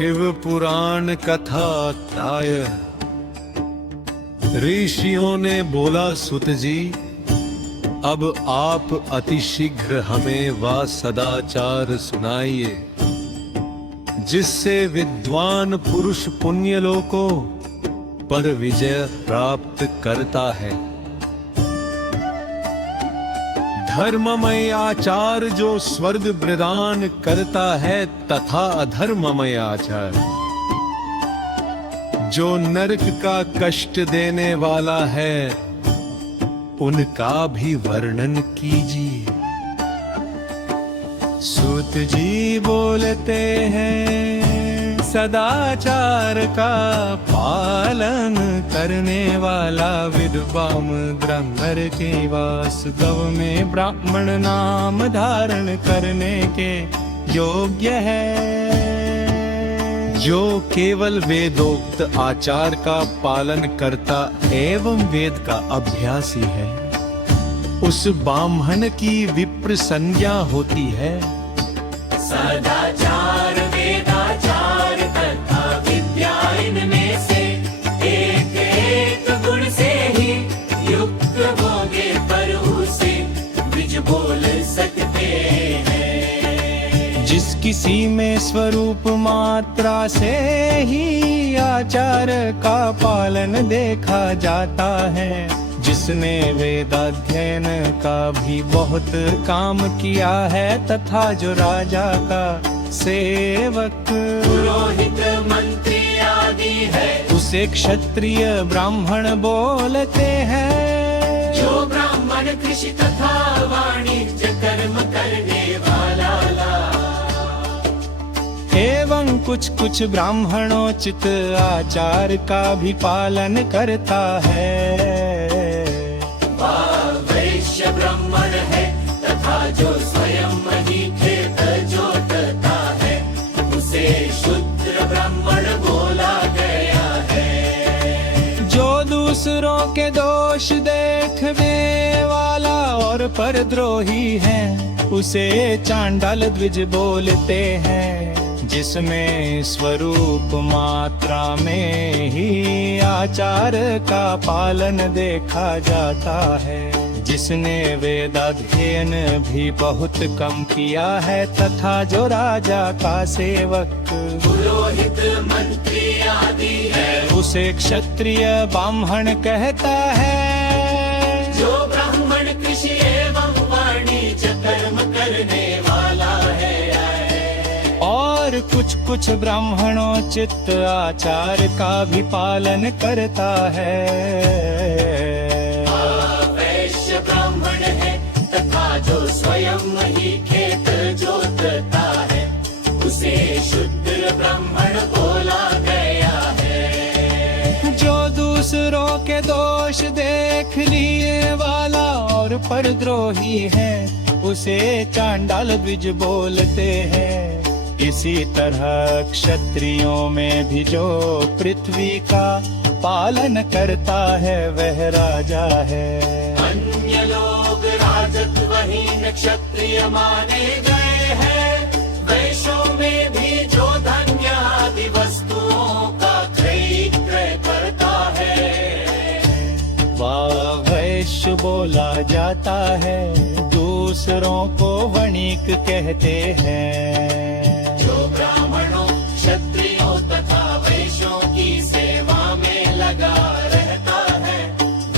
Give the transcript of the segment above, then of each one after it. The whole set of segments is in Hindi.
शिव पुराण कथा ताय। ऋषियों ने बोला, सुत जी, अब आप अतिशीघ्र हमें वह सदाचार सुनाइए जिससे विद्वान पुरुष पुण्य लोकों पर विजय प्राप्त करता है। धर्ममय आचार जो स्वर्ग प्रदान करता है तथा अधर्ममय आचार जो नरक का कष्ट देने वाला है, उनका भी वर्णन कीजिए। सूत जी बोलते हैं, सदाचार का पालन करने वाला विद्वान ब्रह्मर के वास गव में ब्राह्मण नाम धारण करने के योग्य है। जो केवल वेदोक्त आचार का पालन करता एवं वेद का अभ्यासी है, उस ब्राह्मण की विप्र संज्ञा होती है। सदाचार वेदाचार तथा विद्या इनमें से एक एक गुण से ही युक्त होंगे पर उसे द्विज बोल सकते हैं। जिस किसी में स्वरूप मात्रा से ही आचार का पालन देखा जाता है, जिसने वेदाध्ययन का भी बहुत काम किया है तथा जो राजा का सेवक पुरोहित मंत्री आदि है, उसे क्षत्रिय ब्राह्मण बोलते हैं। जो ब्राह्मण कृषि तथा वाणिज्य कर्म करने वाला एवं कुछ ब्राह्मणोचित आचार का भी पालन करता है। वैश्य ब्राह्मण है तथा जो स्वयं ही खेत जोतता है, उसे शूद्र ब्राह्मण बोला गया है। जो दूसरों के दोष देखने वाला और परद्रोही है, उसे चांडाल द्विज बोलते हैं। जिसमें स्वरूप मात्रा में ही आचार का पालन देखा जाता है, जिसने वेदाध्ययन भी बहुत कम किया है तथा जो राजा का सेवक पुरोहित मंत्री आदि है, उसे क्षत्रिय ब्राह्मण कहता है। जो ब्राह्मण कृषि एवं वाणिज्य कर्म करने वाला है। और कुछ ब्राह्मणोचित आचार का भी पालन करता है। वैश्य ब्राह्मण है तथा जो स्वयं ही खेत जोतता है, उसे शूद्र ब्राह्मण बोला गया है। जो दूसरों के दोष देख लिए वाला और परद्रोही है, उसे चांडाल द्विज बोलते हैं। इसी तरह क्षत्रियों में भी जो पृथ्वी का पालन करता है वह राजा है। अन्य लोग राजत्वहीन क्षत्रिय माने गए हैं। वैश्यों में भी जो धन्य आदि वस्तुओं का क्रय विक्रय करता है, वह वैश्य बोला जाता है। दूसरों को वणिक कहते हैं। जो ब्राह्मणों क्षत्रियों तथा वैश्यों की सेवा में लगा रहता है,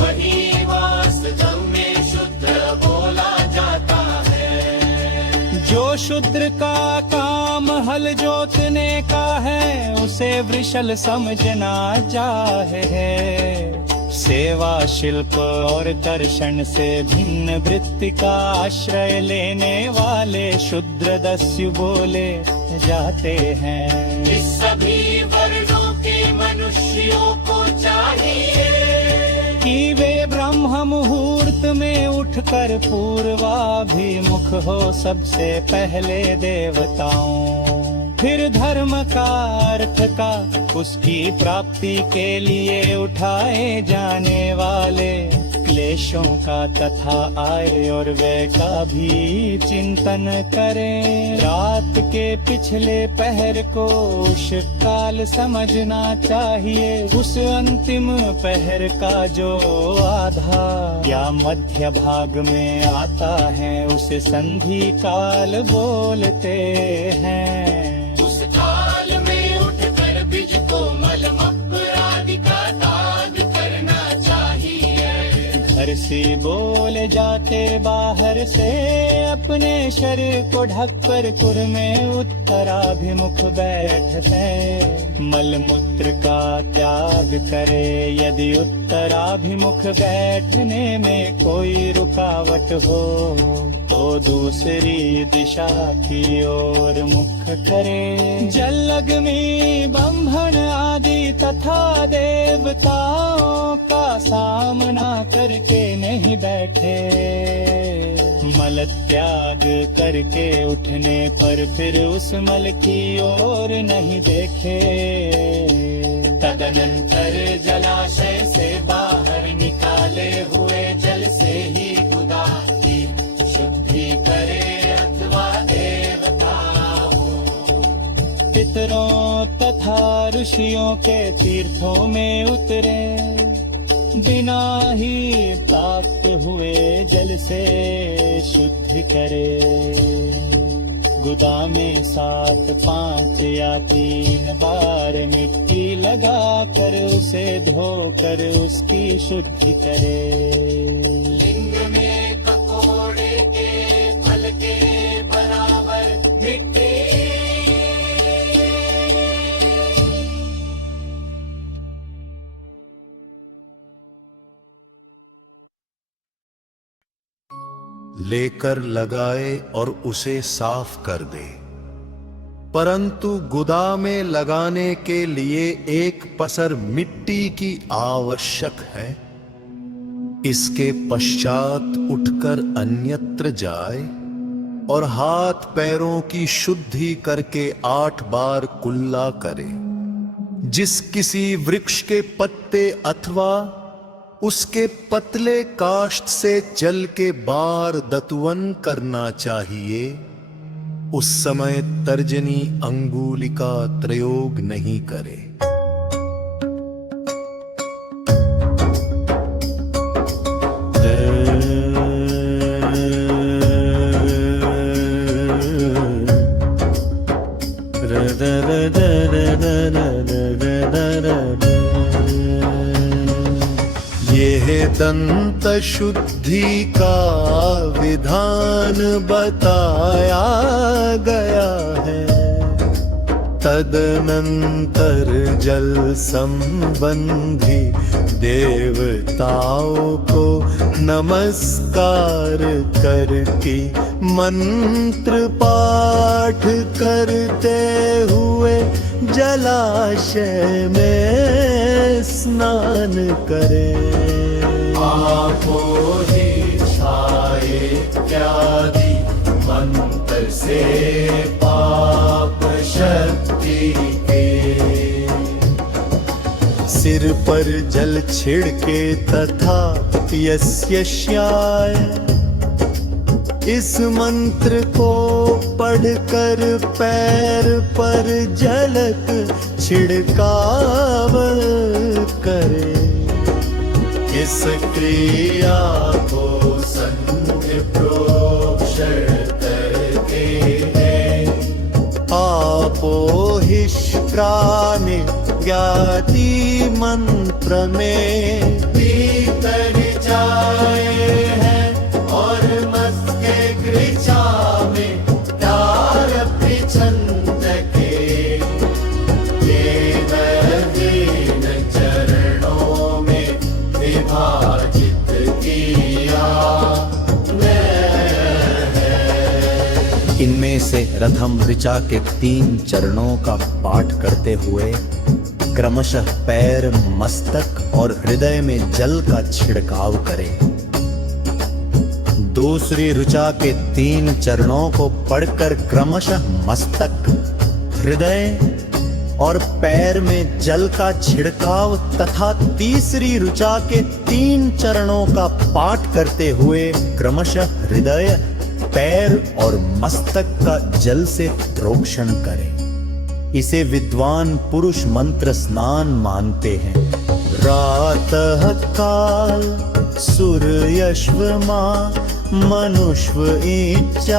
वही वास्तव में शूद्र बोला जाता है। जो शूद्र का काम हल जोतने का है, उसे वृषल समझना चाहे। सेवा शिल्प और दर्शन से भिन्न वृत्ति का आश्रय लेने वाले शूद्र दस्यु बोले जाते हैं। इस सभी वर्णों के मनुष्यों को चाहिए कि वे ब्रह्म मुहूर्त में उठकर पूर्वाभिमुख हो सबसे पहले देवताओं, फिर धर्म का अर्थ का उसकी प्राप्ति के लिए उठाए जाने वाले क्लेशों का तथा आय और व्यय का भी चिंतन करें। रात के पिछले पहर को उष काल समझना चाहिए। उस अंतिम पहर का जो आधा या मध्य भाग में आता है उसे संधि काल बोलते हैं। उस काल में उठकर बीज को मल मकर आदि का त्याग करना चाहिए। घर से बोल जाते बाहर से अपने शरीर को ढककर कुर में उत्तराभिमुख बैठते। मल मूत्र का त्याग करे। यदि उत्तराभिमुख बैठने में कोई रुकावट हो तो दूसरी दिशा की ओर मुख करे। जल अग्नि ब्रह्मण आदि तथा देवताओं का सामना करके नहीं बैठे। मल त्याग करके उठने पर फिर उस मल की ओर नहीं देखे। तदनंतर जलाशय से बाहर निकाले हुए जल से ही गुदा की शुद्धि करे अथवा देवता हो। पितरों तथा ऋषियों के तीर्थों में उतरे बिना ही प्राप्त हुए जल से शुद्धि करे। गुदा में 7, 5 या 3 बार मिट्टी लगा कर उसे धोकर उसकी शुद्धि करे। लिंग में ककोड़े के फल के बराबर मिट्टी लेकर लगाए और उसे साफ कर दे। परंतु गुदा में लगाने के लिए एक पसर मिट्टी की आवश्यक है। इसके पश्चात उठकर अन्यत्र जाए और हाथ पैरों की शुद्धि करके 8 बार कुल्ला करे। जिस किसी वृक्ष के पत्ते अथवा उसके पतले काष्ठ से जल के बार दतुवन करना चाहिए, उस समय तर्जनी अंगुलिका प्रयोग नहीं करे। यह दंत शुद्धि का विधान बताया गया है। तदनंतर जल संबंधी देवताओं को नमस्कार करके मंत्र पाठ करते हुए जलाशय में स्नान करें। आपो ही छाये इत्यादि मंत्र से पाप शक्ति के सिर पर जल छिड़के तथा यस्यश्याय इस मंत्र को पढ़कर पैर पर जलक छिड़काव करे। इस क्रिया को संध्या प्रोक्षण करते हैं। आपो हिष्प्राणि ज्ञाति मंत्र में भीतर जाए हैं और मस्के कृचा में तार छंद के देवदीन चरणों में विभाजित किया इनमें से रथम ऋचा के 3 चरणों का पाठ करते हुए क्रमशः पैर, मस्तक और हृदय में जल का छिड़काव करें। दूसरी ऋचा के 3 चरणों को पढ़कर क्रमशः मस्तक, हृदय और पैर में जल का छिड़काव तथा तीसरी ऋचा के 3 चरणों का पाठ करते हुए क्रमशः हृदय, पैर और मस्तक का जल से प्रोक्षण करें। इसे विद्वान पुरुष मंत्र स्नान मानते हैं। रातः काल सूर्यश्वमा मनुष्व इत्यादि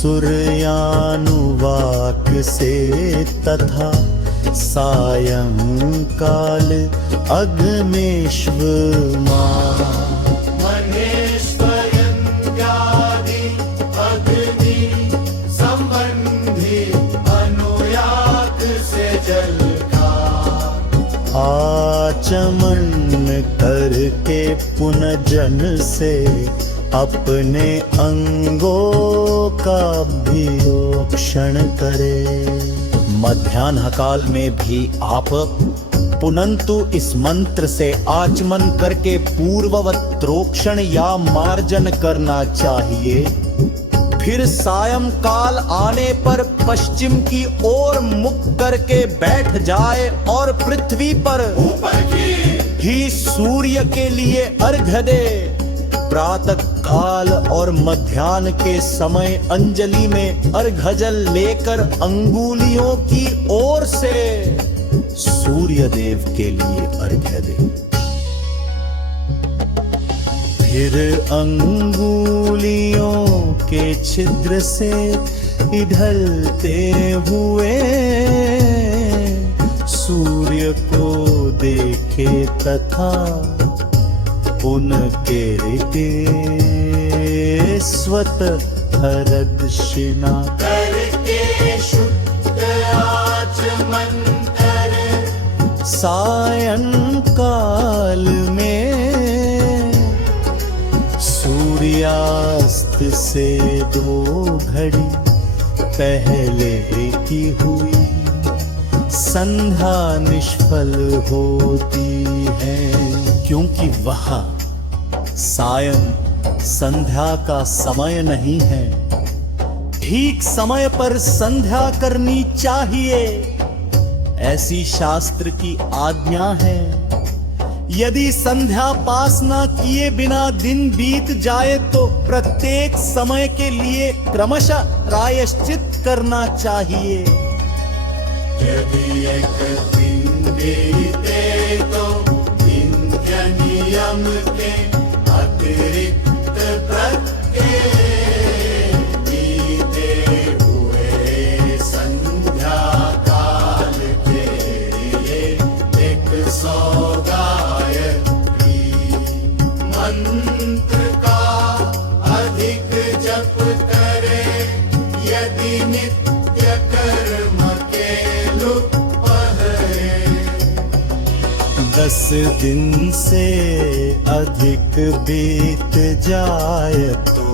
सूर्यानुवाक से तथा सायंकाल अग्निश्वमा आचमन करके पुनर्जन से अपने अंगों का भी रोक्षण करे। मध्याह्न काल में भी आप पुनंतु इस मंत्र से आचमन करके पूर्ववत रोक्षण या मार्जन करना चाहिए। फिर सायंकाल आने पर पश्चिम की ओर मुख करके बैठ जाए और पृथ्वी पर ही सूर्य के लिए अर्घ्य दे। प्रातः काल और मध्याह्न के समय अंजलि में अर्घ्य जल लेकर अंगुलियों की ओर से सूर्य देव के लिए अर्घ्य दे। फिर अंगुलियों के छिद्र से ढलते हुए सूर्य को देखे तथा उनके स्वतः दर्शिना करके शुद्ध आचमन कर सायंकाल में सूर्यास्त से 2 घड़ी पहले की हुई संध्या निष्फल होती है, क्योंकि वह सायं संध्या का समय नहीं है। ठीक समय पर संध्या करनी चाहिए, ऐसी शास्त्र की आज्ञा है। यदि संध्या पास न किए बिना दिन बीत जाए तो प्रत्येक समय के लिए क्रमशः प्रायश्चित करना चाहिए। यदि एक दिन बीते तो दिन के नियम के अतिरिक्त प्रत्येक बीते हुए संध्या काल के लिए 100 मंत्र का अधिक जप करे। यदि नित्य कर्म के लुप्त है 10 दिन से अधिक बीत जाए तो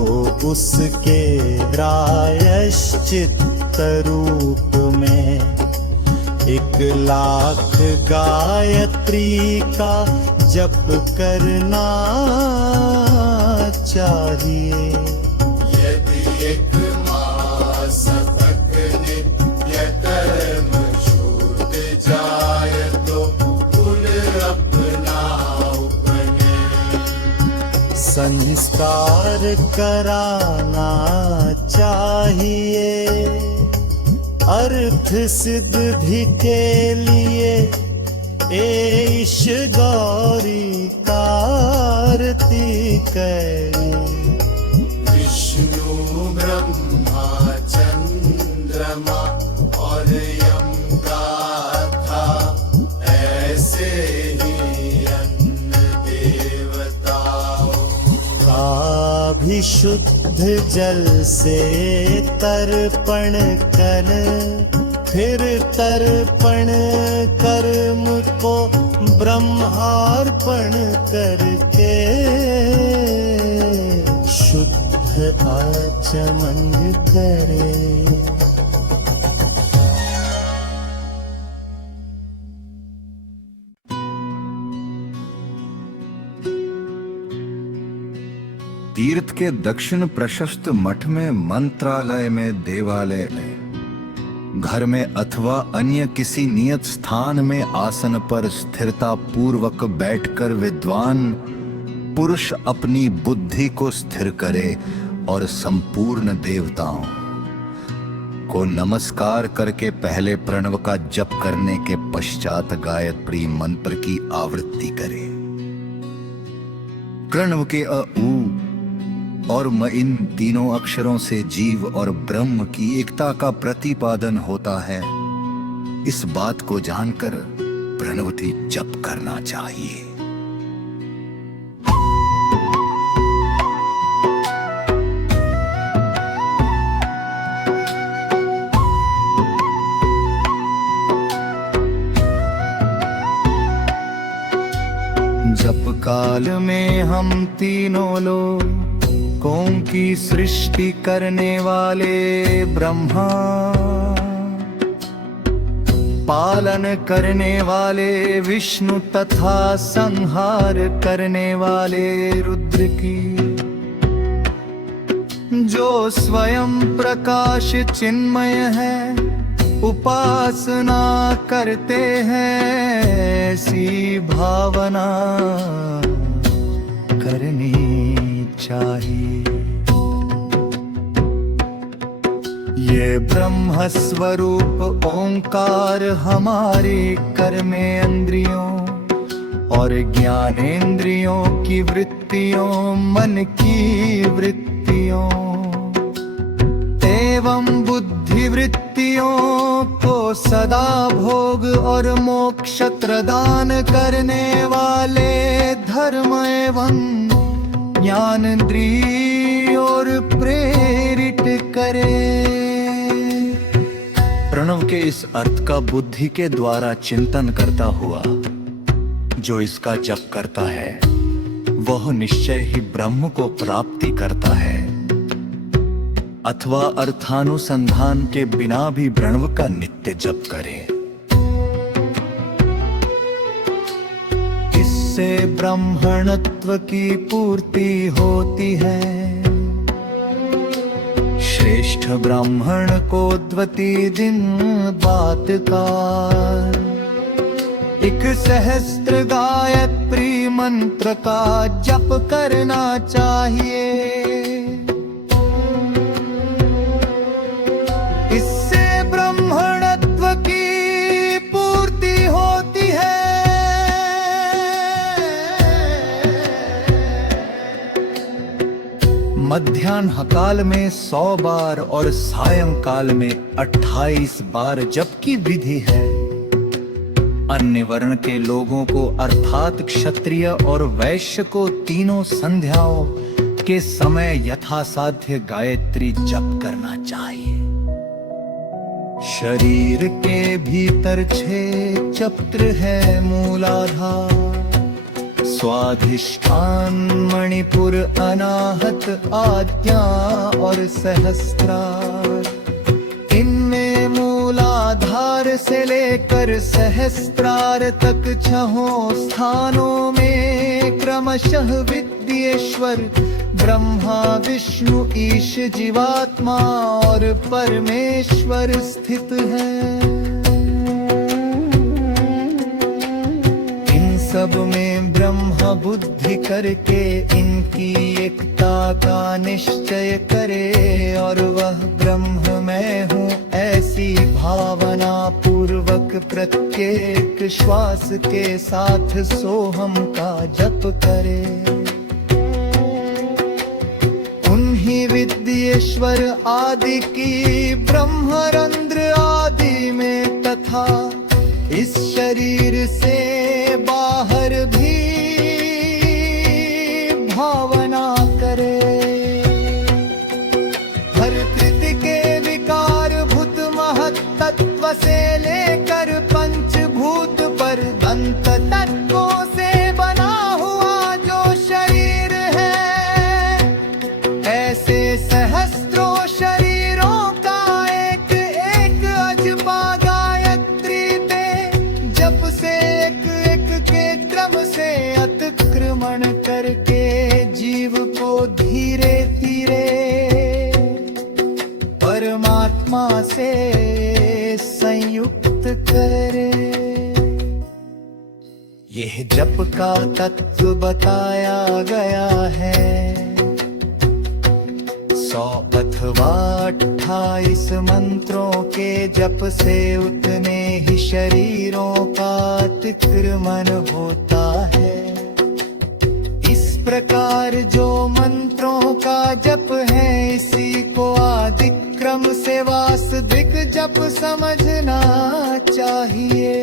उसके प्रायश्चित रूप में 1,00,000 गायत्री का जप करना चाहिए। यदि 1 मास तक नित्य कर्म छूट जाए तो पुनः अपना संस्कार कराना चाहिए। अर्थ सिद्धि के लिए ईश गौरी कार्तिक विष्णु ब्रह्मा चंद्रमा और यम का था, ऐसे ही अन्य देवताओं का भी शुद्ध जल से तर्पण कर, फिर तर्पण कर्म को ब्रह्मार्पण करके शुद्ध आचमन करे। तीर्थ के दक्षिण प्रशस्त मठ में मंत्रालय में देवालय में घर में अथवा अन्य किसी नियत स्थान में आसन पर स्थिरता पूर्वक बैठकर विद्वान पुरुष अपनी बुद्धि को स्थिर करे और संपूर्ण देवताओं को नमस्कार करके पहले प्रणव का जप करने के पश्चात गायत्री मंत्र की आवृत्ति करे। प्रणव के अ, उ और म इन तीनों अक्षरों से जीव और ब्रह्म की एकता का प्रतिपादन होता है। इस बात को जानकर प्रणवती जप करना चाहिए। जप काल में हम तीनों लोगों की सृष्टि करने वाले ब्रह्मा, पालन करने वाले विष्णु तथा संहार करने वाले रुद्र की, जो स्वयं प्रकाश चिन्मय है, उपासना करते हैं, ऐसी भावना करनी चाहिए। ये ब्रह्म स्वरूप ओंकार हमारे कर्मेंद्रियों और ज्ञानेंद्रियों की वृत्तियों, मन की वृत्तियों एवं बुद्धि वृत्तियों को सदा भोग और मोक्ष प्रदान करने वाले धर्म एवं ज्ञानेंद्रिय और प्रेरित करे। प्रणव के इस अर्थ का बुद्धि के द्वारा चिंतन करता हुआ जो इसका जप करता है वह निश्चय ही ब्रह्म को प्राप्ति करता है, अथवा अर्थानुसंधान के बिना भी प्रणव का नित्य जप करे। इससे ब्राह्मणत्व की पूर्ति होती है। श्रेष्ठ ब्राह्मण को द्वितीय दिन बात का 1,000 गायत्री मंत्र का जप करना चाहिए। इससे ब्राह्मणत्व की पूर्ति होती है। मध्याह्न काल में 100 बार और सायंकाल में 28 बार जप की विधि है। अन्य वर्ण के लोगों को अर्थात क्षत्रिय और वैश्य को तीनों संध्याओं के समय यथासाध्य गायत्री जप करना चाहिए। शरीर के भीतर 6 चक्र है मूलाधार, स्वाधिष्ठान, मणिपुर, अनाहत, आज्ञा और सहस्त्रार। इनमें मूलाधार से लेकर सहस्त्रार तक 6 स्थानों में क्रमशः विद्येश्वर, ब्रह्मा, विष्णु, ईश, जीवात्मा और परमेश्वर स्थित है। इन सब में ब्रह्म बुद्धि करके इनकी एकता का निश्चय करे और वह ब्रह्म मैं हूँ ऐसी भावना पूर्वक प्रत्येक श्वास के साथ सोहम का जप करे। उन्हीं विद्येश्वर आदि की ब्रह्मरंध्र आदि में तथा इस शरीर से बाहर भी भावना करे। हर कृति के विकार भूत महत्त्व से लेकर पंचभूत पर दंत तत्वों से बना हुआ जो शरीर है, ऐसे सहस्त्रों शरीरों का एक एक अजपा गायत्री पे जप से एक एक के क्रम का तत्व बताया गया है। 100 अथवा 28 मंत्रों के जप से उतने ही शरीरों का अतिक्रमण होता है। इस प्रकार जो मंत्रों का जप है, इसी को आदिक्रम से वास्तविक जप समझना चाहिए।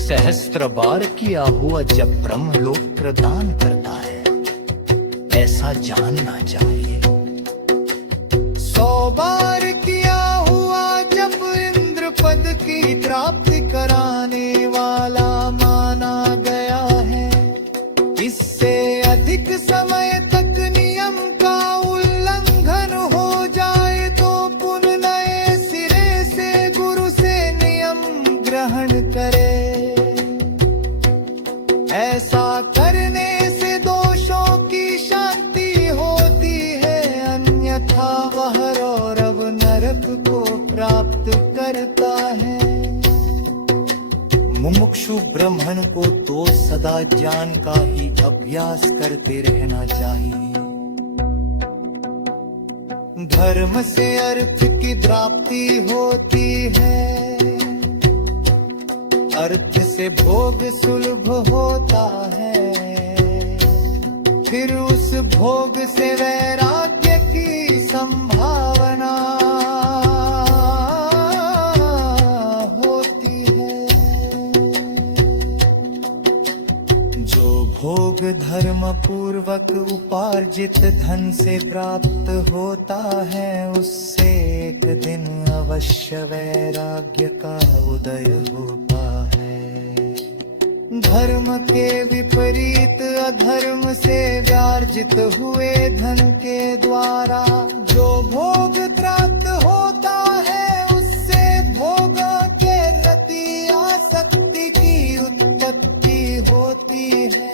सहस्त्र बार किया हुआ जप ब्रह्मलोक प्रदान करता है, ऐसा जानना चाहिए। 100 बार किया हुआ जप इंद्र पद की प्राप्ति कराने वाला माना गया है। इससे अधिक समय तक नियम का उल्लंघन हो जाए तो पुनः नए सिरे से गुरु से नियम ग्रहण करे। ऐसा करने से दोषों की शांति होती है, अन्यथा वह रौरव नरक को प्राप्त करता है। मुमुक्षु ब्राह्मण को तो सदा ज्ञान का ही अभ्यास करते रहना चाहिए। धर्म से अर्थ की प्राप्ति होती है, अर्थ से भोग सुलभ होता है, फिर उस भोग से वैराग्य की संभावना होती है। जो भोग धर्म पूर्वक उपार्जित धन से प्राप्त होता है, उससे एक दिन अवश्य वैराग्य का उदय होता है। धर्म के विपरीत अधर्म से व्यार्जित हुए धन के द्वारा जो भोग प्राप्त होता है, उससे भोगों के प्रति आसक्ति की उत्पत्ति होती है।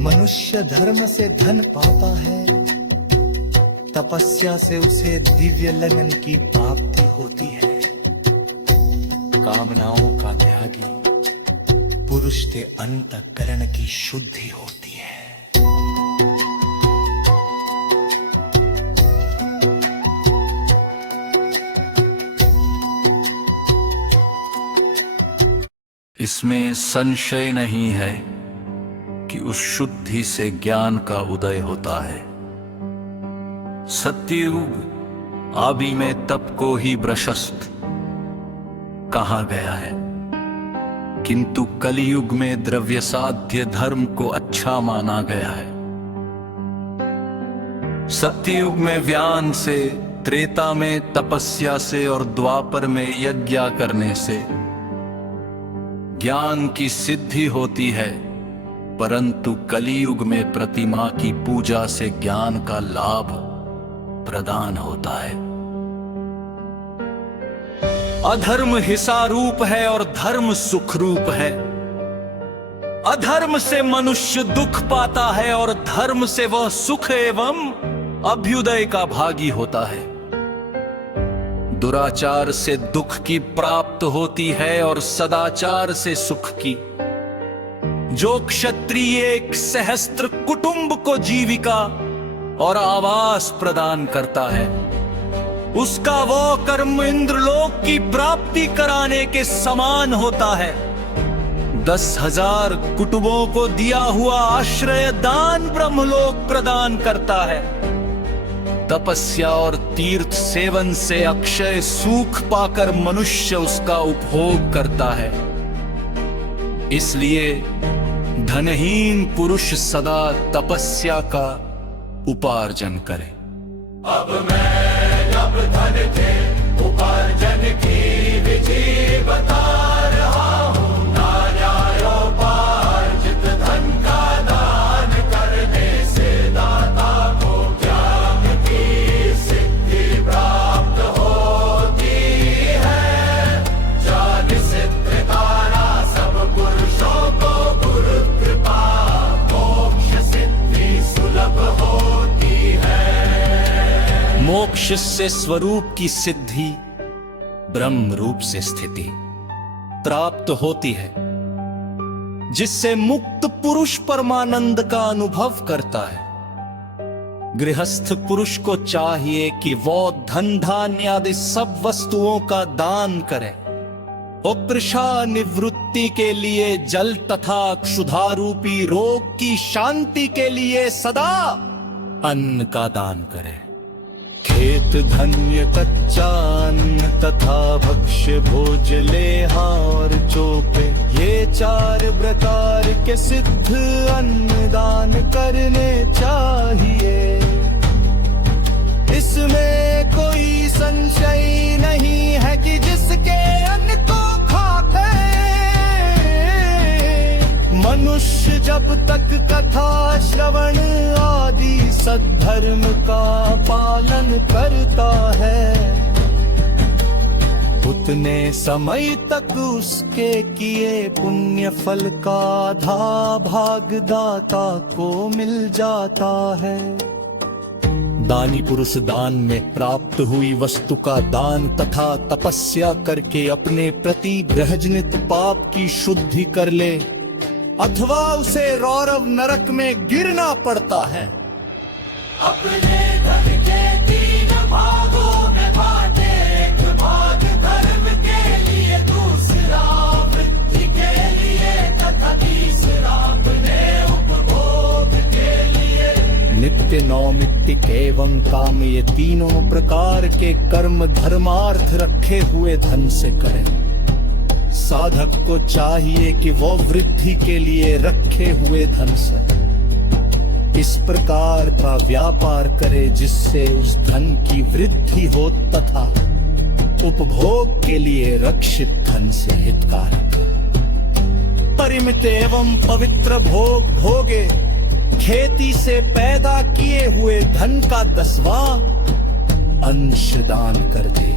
मनुष्य धर्म से धन पाता है, तपस्या से उसे दिव्य लगन की प्राप्ति होती है। कामनाओं का त्यागी पुरुष के अंतःकरण की शुद्धि होती है। इसमें संशय नहीं है कि उस शुद्धि से ज्ञान का उदय होता है। सत्ययुग आदि में तप को ही प्रशस्त कहा गया है, किंतु कलियुग में द्रव्य साध्य धर्म को अच्छा माना गया है। सत्ययुग में ज्ञान से, त्रेता में तपस्या से और द्वापर में यज्ञ करने से ज्ञान की सिद्धि होती है, परंतु कलियुग में प्रतिमा की पूजा से ज्ञान का लाभ प्रदान होता है। अधर्म हिंसारूप है और धर्म सुख रूप है। अधर्म से मनुष्य दुख पाता है और धर्म से वह सुख एवं अभ्युदय का भागी होता है। दुराचार से दुख की प्राप्त होती है और सदाचार से सुख की। जो क्षत्रिय एक सहस्त्र कुटुंब को जीविका और आवास प्रदान करता है, उसका वो कर्म इंद्रलोक की प्राप्ति कराने के समान होता है। 10,000 कुटुंबों को दिया हुआ आश्रय दान ब्रह्मलोक प्रदान करता है। तपस्या और तीर्थ सेवन से अक्षय सुख पाकर मनुष्य उसका उपभोग करता है। इसलिए धनहीन पुरुष सदा तपस्या का उपार्जन करे। अब मैं जब धन थे उपार्जन की विधि बता रहा हूँ। न्यायोपार्जित धन का दान करने से दाता को ज्ञान की सिद्धि प्राप्त होती है। ज्ञान सिद्ध तारा सब पुरुषों को गुरु कृपा मोक्ष सिद्धि सुलभ होती है। मोक्ष से स्वरूप की सिद्धि, ब्रह्म रूप से स्थिति प्राप्त होती है। जिससे मुक्त पुरुष परमानंद का अनुभव करता है। गृहस्थ पुरुष को चाहिए कि वो धन धान्य आदि सब वस्तुओं का दान करे और कृशा निवृत्ति के लिए जल तथा क्षुधारूपी रोग की शांति के लिए सदा अन्न का दान करे। खेत धन्य कच्चा अन्न तथा भक्ष्य भोज लेहा और चोपे, ये 4 प्रकार के सिद्ध अन्न दान करने चाहिए। इसमें कोई संशय नहीं है कि जिसके अन्न को खाते मनुष्य जब तक कथा श्रवण आदि सद्धर्म का पालन करता है, उतने समय तक उसके किए पुण्य फल का आधा भाग दाता को मिल जाता है। दानी पुरुष दान में प्राप्त हुई वस्तु का दान तथा तपस्या करके अपने प्रति ग्रहजनित पाप की शुद्धि कर ले, अथवा उसे रौरव नरक में गिरना पड़ता है। अपने धन के 3 भागों में बांटे, एक भाग धर्म के लिए, दूसरा वृद्धि के लिए तथा तीसरा अपने उपभोग के लिए। नित्य नौमित्तिक एवं काम ये तीनों प्रकार के कर्म धर्मार्थ रखे हुए धन से करें। साधक को चाहिए कि वो वृद्धि के लिए रखे हुए धन से इस प्रकार का व्यापार करे जिससे उस धन की वृद्धि हो तथा उपभोग के लिए रक्षित धन से हितकारक। परिमित एवं पवित्र भोग भोगे, खेती से पैदा किए हुए धन का 10वां अंश दान कर दे,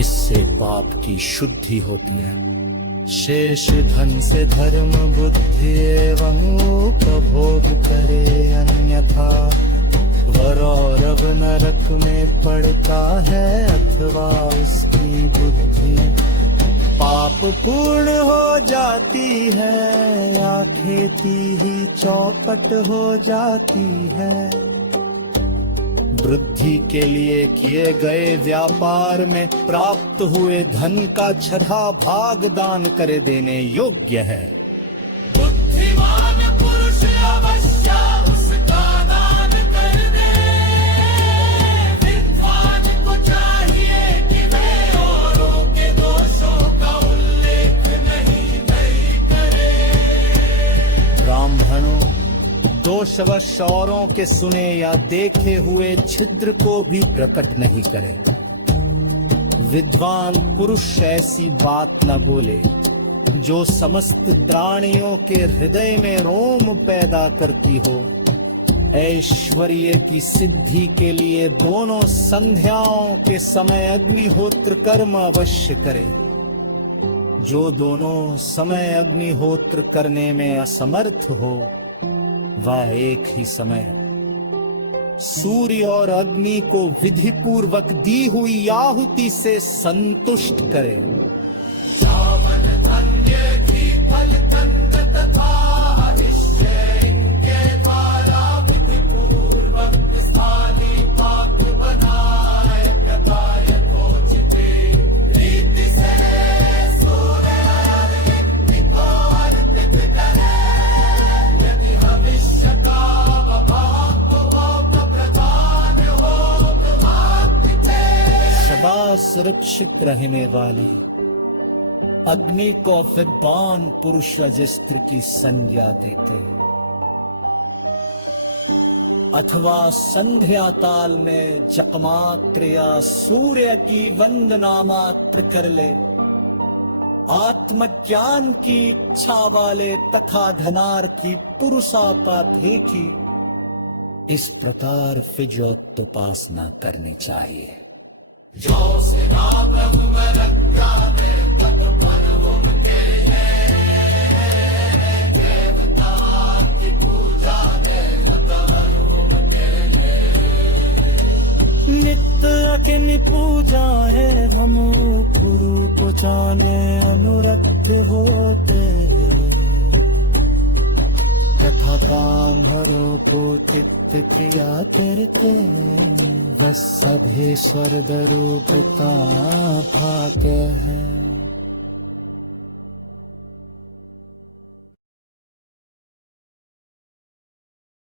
इससे पाप की शुद्धि होती है। शेष धन से धर्म बुद्धि एवं उपभोग करे, अन्यथा वरौरव नरक में पड़ता है अथवा उसकी बुद्धि पाप पूर्ण हो जाती है या खेती ही चौपट हो जाती है। वृद्धि के लिए किए गए व्यापार में प्राप्त हुए धन का 6वां भाग दान करे देने योग्य है। बुद्धिमान पुरुष अवश्य उसका दान कर दे, विद्वान को चाहिए कि वे औरों के दोषों का उल्लेख नहीं करे। ब्राह्मणों, दोषवश औरों के सुने या देखे हुए छिद्र को भी प्रकट नहीं करे। विद्वान पुरुष ऐसी बात न बोले जो समस्त प्राणियों के हृदय में रोम पैदा करती हो। ऐश्वर्य की सिद्धि के लिए दोनों संध्याओं के समय अग्निहोत्र कर्म अवश्य करे। जो दोनों समय अग्निहोत्र करने में असमर्थ हो वह एक ही समय सूर्य और अग्नि को विधि पूर्वक दी हुई आहुति से संतुष्ट करे। चावल अन्य की फल तंत्र तथा निश्चय इनके द्वारा विधि पूर्वक स्थाली पाक बनाए, तथा यथोचित रीति से सूर्य अग्नि को अर्पित करे। यदि भविष्य का प्रधान हो सदा सुरक्षित रहने वाली अग्नि को विद्वान पुरुष रजस्त्र की संज्ञा देते हैं, अथवा संध्या काल में जपमात्र या सूर्य की वंदना मात्र कर ले। आत्मज्ञान की इच्छा वाले तथा धनार्थी पुरुषापाधेकी इस प्रकार फिजोत्पासना करनी चाहिए। जो सेवा ब्रह्म रक्षा में तत्पर होके देवता की पूजा ने नित्य अग्नि पूजा है, हम गुरु को जाने अनुरक्त होते हैं। काम हरों को चित्त किया करते, बस सभेश्वर दरूपता भाग्य है।